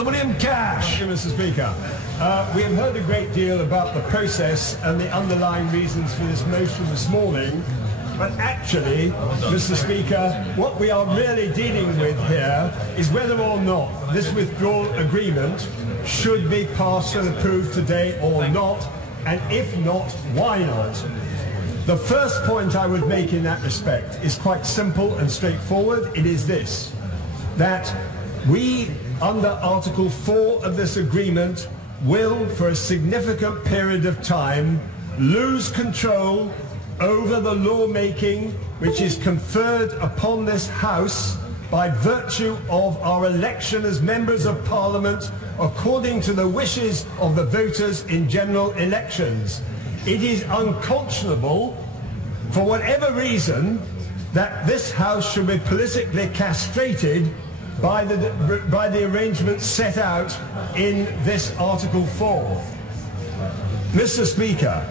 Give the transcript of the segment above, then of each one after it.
Sir William Cash. Thank you, Mr. Speaker. We have heard a great deal about the process and the underlying reasons for this motion this morning. But actually, Mr. Speaker, what we are really dealing with here is whether or not this withdrawal agreement should be passed and approved today or not, and if not, why not? The first point I would make in that respect is quite simple and straightforward. It is this, that we, under Article 4 of this agreement, will, for a significant period of time, lose control over the lawmaking which is conferred upon this House by virtue of our election as members of Parliament according to the wishes of the voters in general elections. It is unconscionable, for whatever reason, that this House should be politically castrated by the arrangements set out in this Article 4. Mr. Speaker,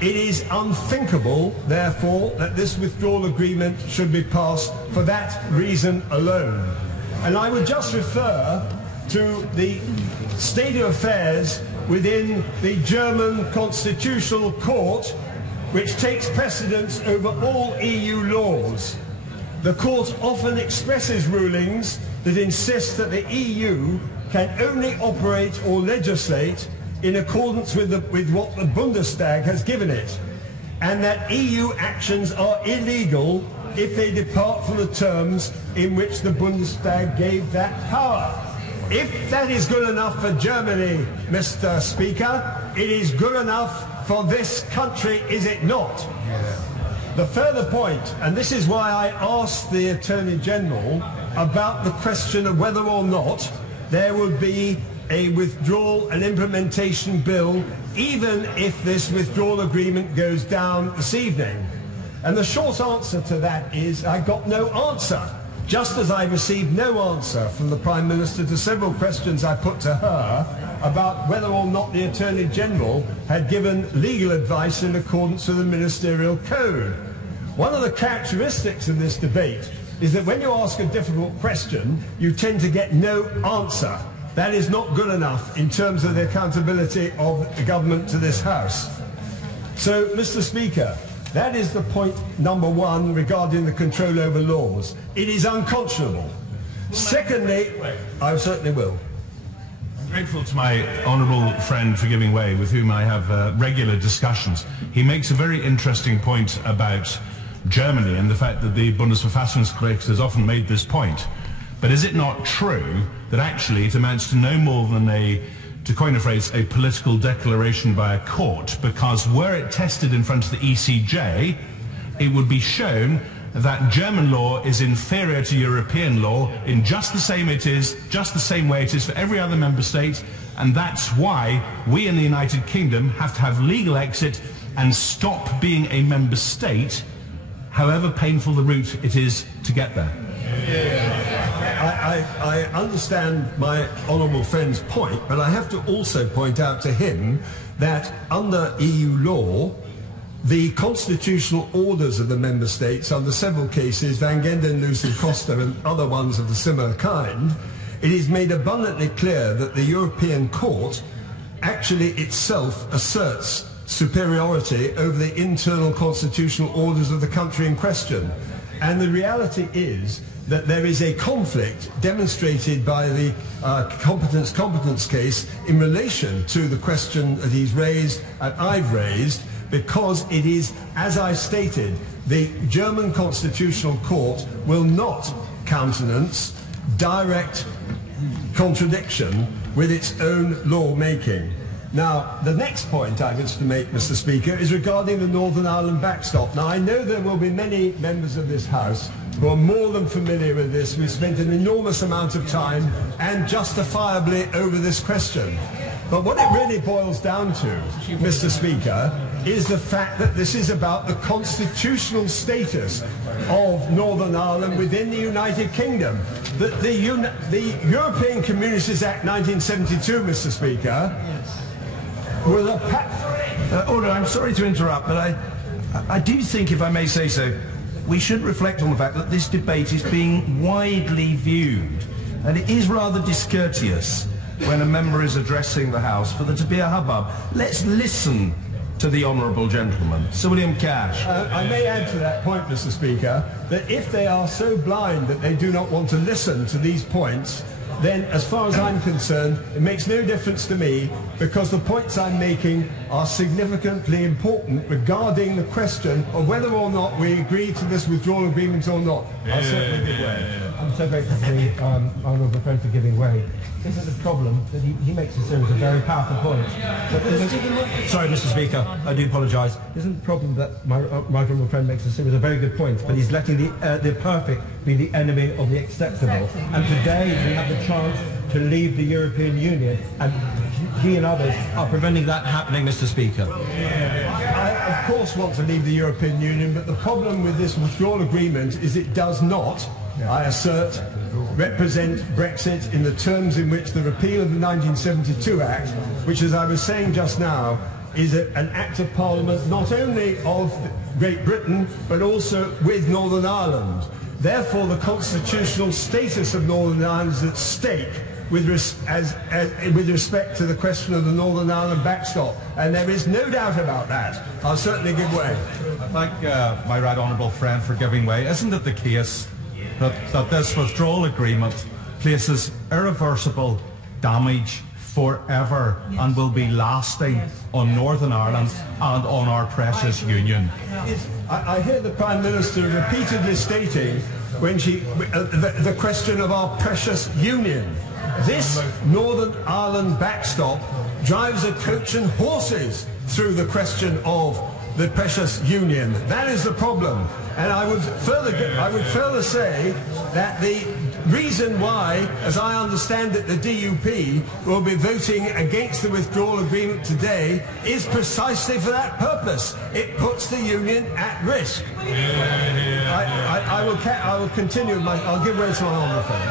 it is unthinkable, therefore, that this withdrawal agreement should be passed for that reason alone. And I would just refer to the state of affairs within the German Constitutional Court, which takes precedence over all EU laws. The Court often expresses rulings that insist that the EU can only operate or legislate in accordance with what the Bundestag has given it, and that EU actions are illegal if they depart from the terms in which the Bundestag gave that power. If that is good enough for Germany, Mr. Speaker, it is good enough for this country, is it not? The further point, and this is why I asked the Attorney General about the question of whether or not there would be a withdrawal and implementation bill, even if this withdrawal agreement goes down this evening. And the short answer to that is I got no answer, just as I received no answer from the Prime Minister to several questions I put to her about whether or not the Attorney General had given legal advice in accordance with the Ministerial Code. One of the characteristics of this debate is that when you ask a difficult question, you tend to get no answer. That is not good enough in terms of the accountability of the government to this House. So, Mr. Speaker, that is the point number one regarding the control over laws. It is unconscionable. Secondly, I certainly will. I'm grateful to my honourable friend for giving way, with whom I have regular discussions. He makes a very interesting point about Germany and the fact that the Bundesverfassungsgericht has often made this point. But is it not true that actually it amounts to no more than to coin a phrase, a political declaration by a court? Because were it tested in front of the ECJ, it would be shown that German law is inferior to European law in just the same way it is for every other member state, and that's why we in the United Kingdom have to have legal exit and stop being a member state, however painful the route it is to get there. I understand my honourable friend's point, but I have to also point out to him that under EU law, the constitutional orders of the member states, under several cases, Van Genden, Lucid Costa and other ones of the similar kind, it is made abundantly clear that the European Court actually itself asserts superiority over the internal constitutional orders of the country in question. And the reality is that there is a conflict demonstrated by the competence case in relation to the question that he's raised and I've raised, because it is, as I stated, the German Constitutional Court will not countenance direct contradiction with its own law-making. Now, the next point I wish to make, Mr. Speaker, is regarding the Northern Ireland backstop. Now, I know there will be many members of this House who are more than familiar with this. We've spent an enormous amount of time, and justifiably, over this question. But what it really boils down to, Mr. Speaker, is the fact that this is about the constitutional status of Northern Ireland within the United Kingdom. The European Communities Act 1972, Mr. Speaker, was a Order, I'm sorry to interrupt, but I do think, if I may say so, we should reflect on the fact that this debate is being widely viewed And it is rather discourteous when a member is addressing the House for there to be a hubbub. Let's listen to the honourable gentleman. Sir William Cash. I may add to that point, Mr. Speaker, that if they are so blind that they do not want to listen to these points, then as far as I'm concerned, it makes no difference to me, because the points I'm making are significantly important regarding the question of whether or not we agree to this withdrawal agreement or not. I'll certainly give way. I'm so grateful to the honourable friend for giving way. This is a problem that he makes a series of very powerful points. Sorry, Mr. Speaker, I do apologise. Isn't the problem that my honourable friend makes a series of very good points, but he's letting the perfect be the enemy of the acceptable. And today we have the chance to leave the European Union, and he and others are preventing that happening, Mr. Speaker. I, of course, want to leave the European Union, but the problem with this withdrawal agreement is it does not, I assert, represent Brexit in the terms in which the repeal of the 1972 Act, which, as I was saying just now, is an Act of Parliament not only of Great Britain, but also with Northern Ireland. Therefore, the constitutional status of Northern Ireland is at stake with respect to the question of the Northern Ireland backstop. And there is no doubt about that. I'll certainly give way. I thank my right honourable friend for giving way. Isn't it the case that this withdrawal agreement places irreversible damage forever and will be lasting on Northern Ireland and on our precious Union? I hear the Prime Minister repeatedly stating when the question of our precious Union. This Northern Ireland backstop drives a coach and horses through the question of the precious Union. That is the problem. And I would further say that the reason why, as I understand it, the DUP will be voting against the withdrawal agreement today is precisely for that purpose. It puts the Union at risk. I will continue. I'll give way to my honourable friend.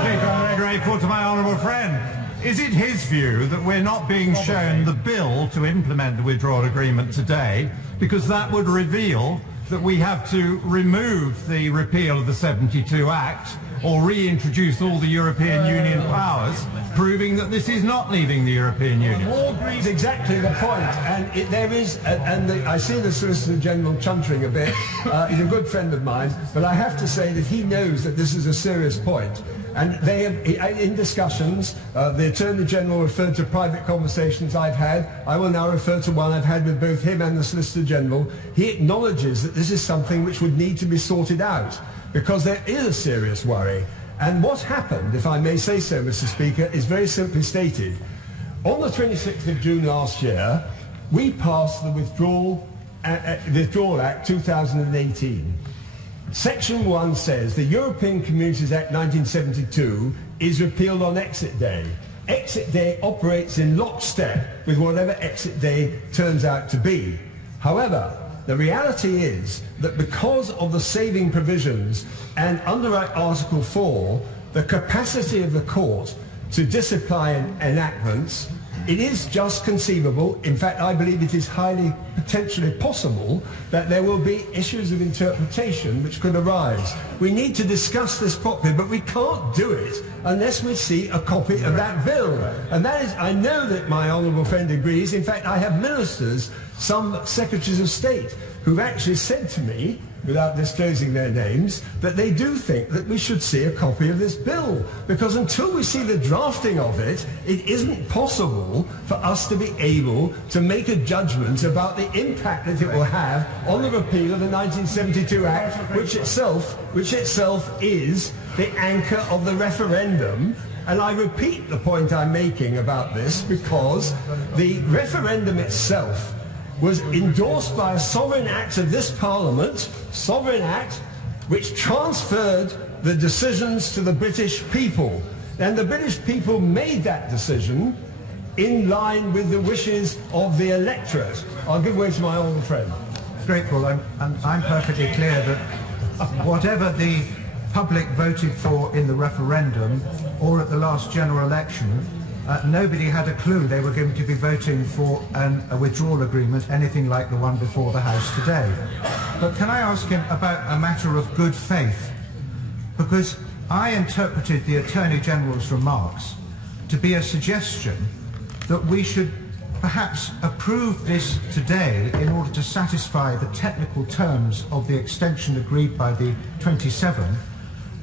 Speaker, I'm very grateful to my honourable friend. Is it his view that we're not being shown the bill to implement the withdrawal agreement today because that would reveal that we have to remove the repeal of the 72 Act or reintroduce all the European Union powers, proving that this is not leaving the European Union? All agrees exactly the point, and I see the Solicitor General chuntering a bit. He's a good friend of mine, but I have to say that he knows that this is a serious point. And they have, in discussions, the Attorney General referred to private conversations I've had. I will now refer to one I've had with both him and the Solicitor General. He acknowledges that this is something which would need to be sorted out, because there is a serious worry. And what happened, if I may say so, Mr. Speaker, is very simply stated. On the 26th of June last year, we passed the Withdrawal Act 2018. Section 1 says the European Communities Act 1972 is repealed on exit day. Exit day operates in lockstep with whatever exit day turns out to be. However, the reality is that because of the saving provisions and under Article 4, the capacity of the court to discipline enactments, it is just conceivable, in fact I believe it is highly potentially possible, that there will be issues of interpretation which could arise. We need to discuss this properly, but we can't do it unless we see a copy of that bill. And that is, I know that my honourable friend agrees. In fact, I have ministers, some secretaries of state, who've actually said to me, without disclosing their names, that they do think that we should see a copy of this bill. Because until we see the drafting of it, it isn't possible for us to be able to make a judgment about the impact that it will have on the repeal of the 1972 Act, which itself is the anchor of the referendum. And I repeat the point I'm making about this because the referendum itself was endorsed by a sovereign act of this Parliament, sovereign act, which transferred the decisions to the British people. And the British people made that decision in line with the wishes of the electorate. I'll give way to my honourable friend. Grateful, and I'm perfectly clear that whatever the public voted for in the referendum or at the last general election, nobody had a clue they were going to be voting for a withdrawal agreement anything like the one before the House today. But can I ask him about a matter of good faith? Because I interpreted the Attorney General's remarks to be a suggestion that we should perhaps approve this today in order to satisfy the technical terms of the extension agreed by the 27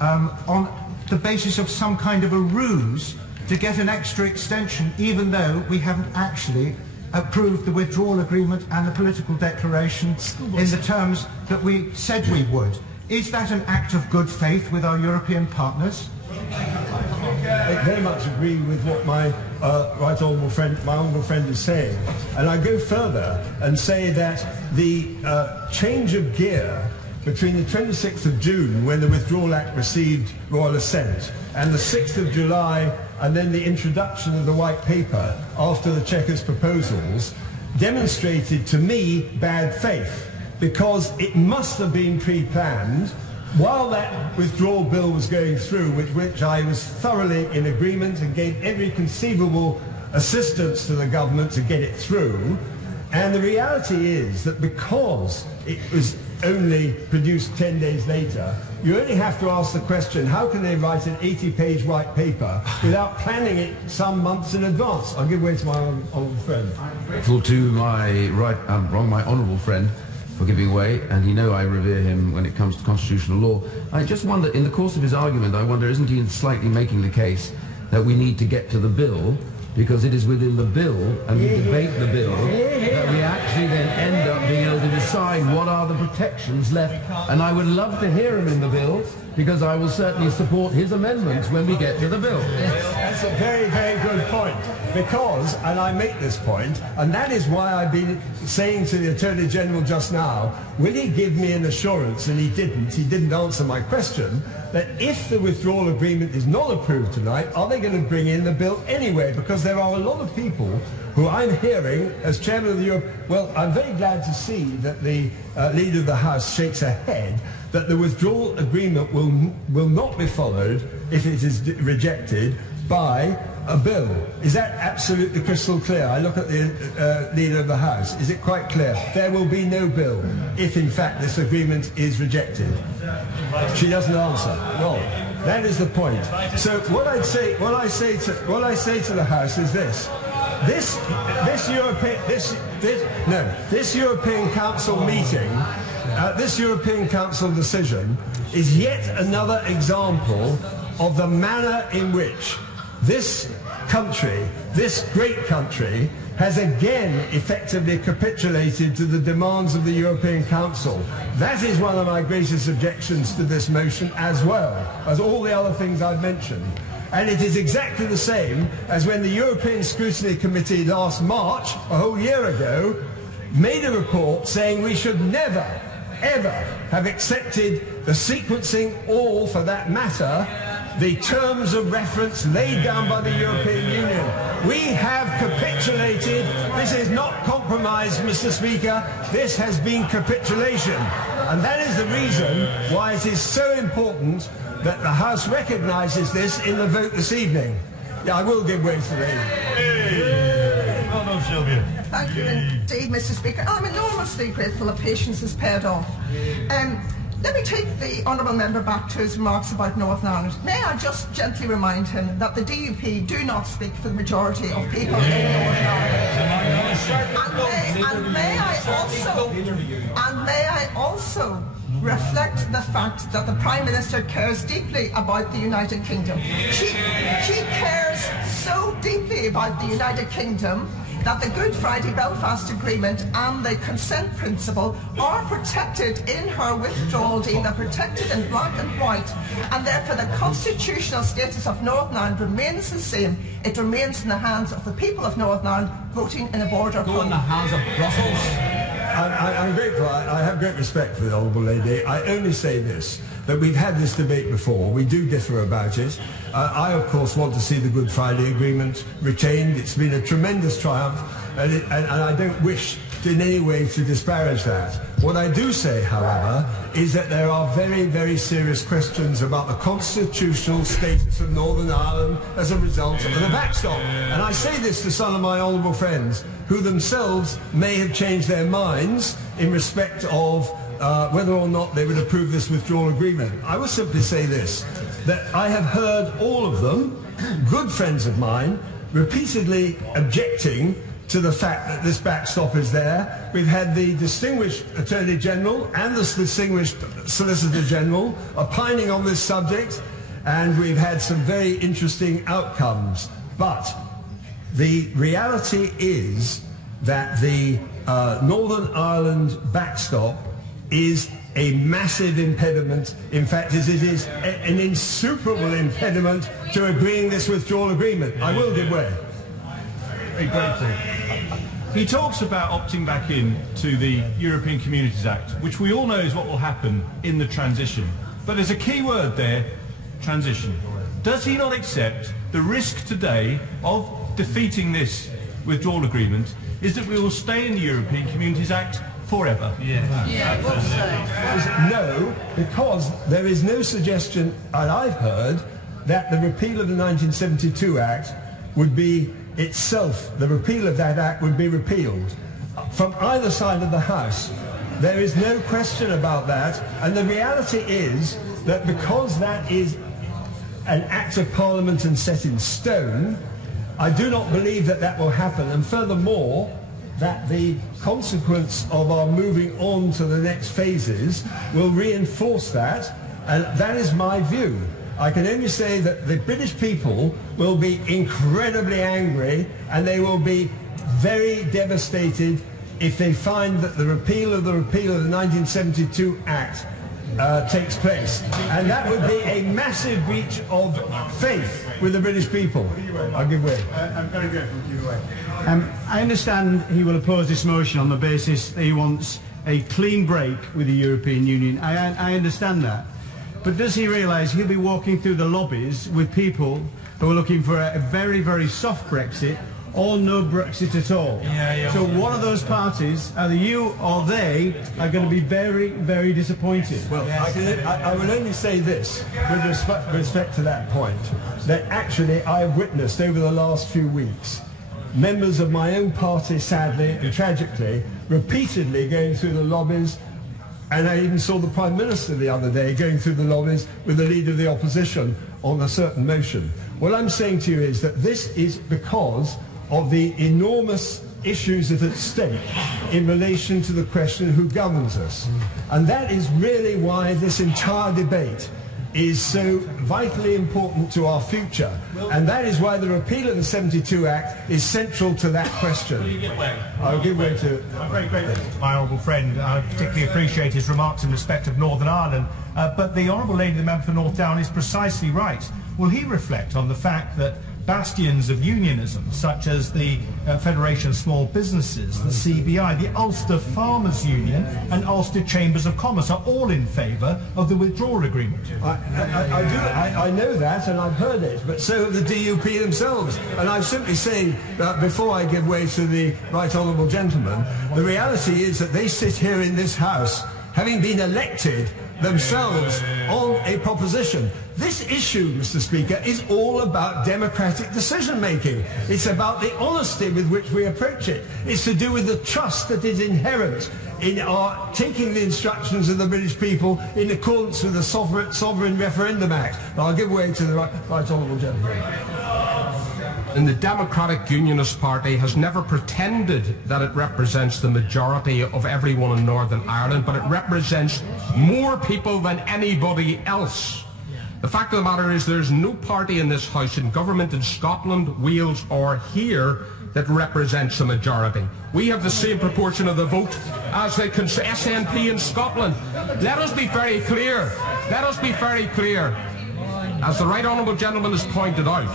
on the basis of some kind of a ruse to get an extra extension, even though we haven't actually approved the withdrawal agreement and the political declaration in the terms that we said we would. Is that an act of good faith with our European partners? I very much agree with what my right honourable friend is saying, and I go further and say that the change of gear between the 26th of June, when the Withdrawal Act received royal assent, and the 6th of July, and then the introduction of the White Paper after the Chequers proposals, demonstrated to me bad faith, because it must have been pre-planned while that withdrawal bill was going through, with which I was thoroughly in agreement and gave every conceivable assistance to the government to get it through. And the reality is that because it was only produced 10 days later, you only have to ask the question, how can they write an 80-page white paper without planning it some months in advance? I'll give way to my honourable friend. I'm grateful to my my honourable friend for giving way, and you know I revere him when it comes to constitutional law. I just wonder, in the course of his argument, I wonder, isn't he slightly making the case that we need to get to the bill, because it is within the bill, and we debate the bill, that we actually then end up being able to decide what are the protections left. And I would love to hear him in the bill, because I will certainly support his amendments when we get to the bill. That's a very, very good point. Because, and I make this point, and that is why I've been saying to the Attorney General just now, will he give me an assurance, and he didn't answer my question, that if the withdrawal agreement is not approved tonight, are they going to bring in the bill anyway? Because there are a lot of people who I'm hearing, as Chairman of the Europe, well, I'm very glad to see that the Leader of the House shakes her head, that the withdrawal agreement will not be followed if it is rejected by a bill. Is that absolutely crystal clear? I look at the Leader of the House. Is it quite clear? There will be no bill if, in fact, this agreement is rejected. She doesn't answer. No, that is the point. So what I say to the House is this: this European Council meeting, this European Council decision is yet another example of the manner in which this country, this great country, has again effectively capitulated to the demands of the European Council. That is one of my greatest objections to this motion, as well as all the other things I've mentioned. And it is exactly the same as when the European Scrutiny Committee last March, a whole year ago, made a report saying we should never, ever have accepted the sequencing, or for that matter, the terms of reference laid down by the European Union. We have capitulated. This is not compromise, Mr. Speaker. This has been capitulation. And that is the reason why it is so important that the House recognises this in the vote this evening. Yeah, I will give way to the... Well done, Sylvia. Thank you indeed, Mr. Speaker. I'm enormously grateful that patience has paid off. Let me take the honourable member back to his remarks about Northern Ireland. May I just gently remind him that the DUP do not speak for the majority of people in Northern Ireland. And may I also reflect the fact that the Prime Minister cares deeply about the United Kingdom. She cares so deeply about the United Kingdom that the Good Friday Belfast Agreement and the consent principle are protected in her withdrawal deal. They're protected in black and white, and therefore the constitutional status of Northern Ireland remains the same. It remains in the hands of the people of Northern Ireland voting in a border poll. In the hands of Brussels. I'm grateful. I have great respect for the Honourable Lady. I only say this, that we've had this debate before. We do differ about it. I, of course, want to see the Good Friday Agreement retained. It's been a tremendous triumph, and I don't wish in any way to disparage that. What I do say, however, is that there are very, very serious questions about the constitutional status of Northern Ireland as a result of the backstop. And I say this to some of my honourable friends who themselves may have changed their minds in respect of whether or not they would approve this withdrawal agreement. I will simply say this. that I have heard all of them, good friends of mine, repeatedly objecting to the fact that this backstop is there. We've had the distinguished Attorney General and the distinguished Solicitor General opining on this subject, and we've had some very interesting outcomes. But the reality is that the Northern Ireland backstop is a massive impediment. In fact, it is an insuperable impediment to agreeing this withdrawal agreement. I will give way. Very grateful. He talks about opting back in to the European Communities Act, which we all know is what will happen in the transition. But there's a key word there, transition. Does he not accept the risk today of defeating this withdrawal agreement is that we will stay in the European Communities Act forever? No, because there is no suggestion, and I've heard, that the repeal of the 1972 Act would be itself, the repeal of that Act would be repealed. From either side of the House, there is no question about that, and the reality is that because that is an Act of Parliament and set in stone, I do not believe that that will happen, and furthermore, that the consequence of our moving on to the next phases will reinforce that, and that is my view. I can only say that the British people will be incredibly angry, and they will be very devastated if they find that the repeal of the 1972 Act takes place. And that would be a massive breach of faith with the British people. I'll give way. I'm very grateful to give way. I understand he will oppose this motion on the basis that he wants a clean break with the European Union. I understand that. But does he realise he'll be walking through the lobbies with people who are looking for a very, very soft Brexit or no Brexit at all? So one of those parties, either you or they, are going to be very, very disappointed. Well, I will only say this, with respect to that point, that actually I have witnessed over the last few weeks members of my own party, sadly and tragically, repeatedly going through the lobbies, and I even saw the Prime Minister the other day going through the lobbies with the Leader of the Opposition on a certain motion. What I'm saying to you is that this is because of the enormous issues that are at stake in relation to the question of who governs us. And that is really why this entire debate is so vitally important to our future. And that is why the repeal of the 72 Act is central to that question. I'll give way to... I'm very grateful to my honourable friend. I particularly appreciate his remarks in respect of Northern Ireland. But the honourable lady, the member for North Down, is precisely right. Will he reflect on the fact that bastions of unionism, such as the Federation of Small Businesses, the CBI, the Ulster Farmers Union and Ulster Chambers of Commerce are all in favour of the withdrawal agreement? I know that, and I've heard it, but so have the DUP themselves. And I'm simply saying that before I give way to the right honourable gentleman, the reality is that they sit here in this House, having been elected themselves on a proposition. This issue, Mr. Speaker, is all about democratic decision-making. It's about the honesty with which we approach it. It's to do with the trust that is inherent in our taking the instructions of the British people in accordance with the Sovereign Referendum Act. I'll give way to the right honourable gentleman. And the Democratic Unionist Party has never pretended that it represents the majority of everyone in Northern Ireland, but it represents more people than anybody else. The fact of the matter is there's no party in this House, in government in Scotland, Wales or here, that represents a majority. We have the same proportion of the vote as the SNP in Scotland. Let us be very clear. Let us be very clear. As the right honourable gentleman has pointed out,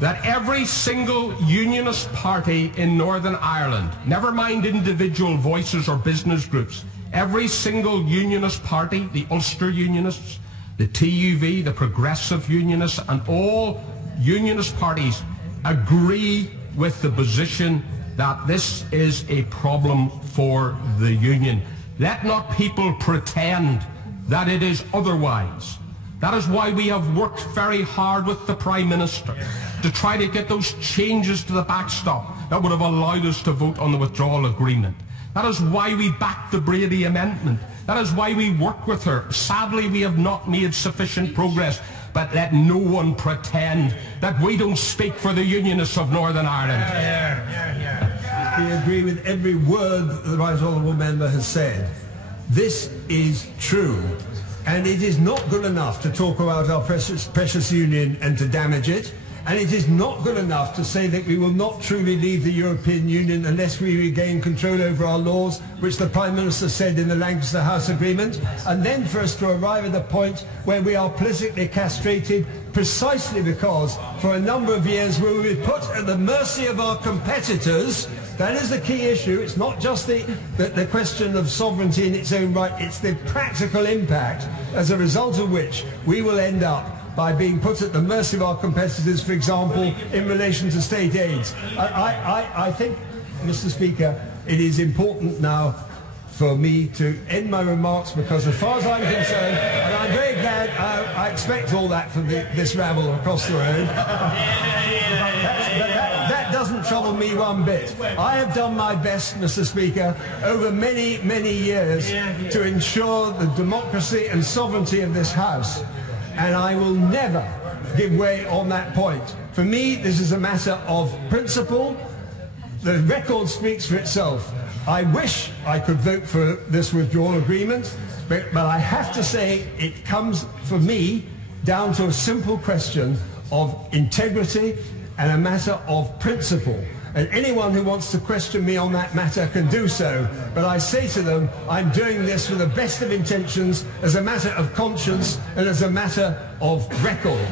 that every single unionist party in Northern Ireland, never mind individual voices or business groups, every single unionist party, the Ulster Unionists, the TUV, the Progressive Unionists, and all unionist parties agree with the position that this is a problem for the union. Let not people pretend that it is otherwise. That is why we have worked very hard with the Prime Minister to try to get those changes to the backstop that would have allowed us to vote on the withdrawal agreement. That is why we backed the Brady Amendment. That is why we work with her. Sadly, we have not made sufficient progress. But but let no one pretend that we don't speak for the Unionists of Northern Ireland. We agree with every word that the Right Honourable Member has said. This is true. And it is not good enough to talk about our precious union and to damage it. And it is not good enough to say that we will not truly leave the European Union unless we regain control over our laws, which the Prime Minister said in the Lancaster House Agreement, and then for us to arrive at the point where we are politically castrated precisely because for a number of years we will be put at the mercy of our competitors. That is the key issue. It's not just the question of sovereignty in its own right, it's the practical impact as a result of which we will end up by being put at the mercy of our competitors, for example, in relation to state aids. I think, Mr. Speaker, it is important now for me to end my remarks because as far as I'm concerned, and I'm very glad, I expect all that from this rabble across the road, that doesn't trouble me one bit. I have done my best, Mr. Speaker, over many, many years to ensure the democracy and sovereignty of this House. And I will never give way on that point. For me, this is a matter of principle. The record speaks for itself. I wish I could vote for this withdrawal agreement, but I have to say it comes, for me, down to a simple question of integrity and a matter of principle. And anyone who wants to question me on that matter can do so. But I say to them, I'm doing this with the best of intentions, as a matter of conscience and as a matter of record.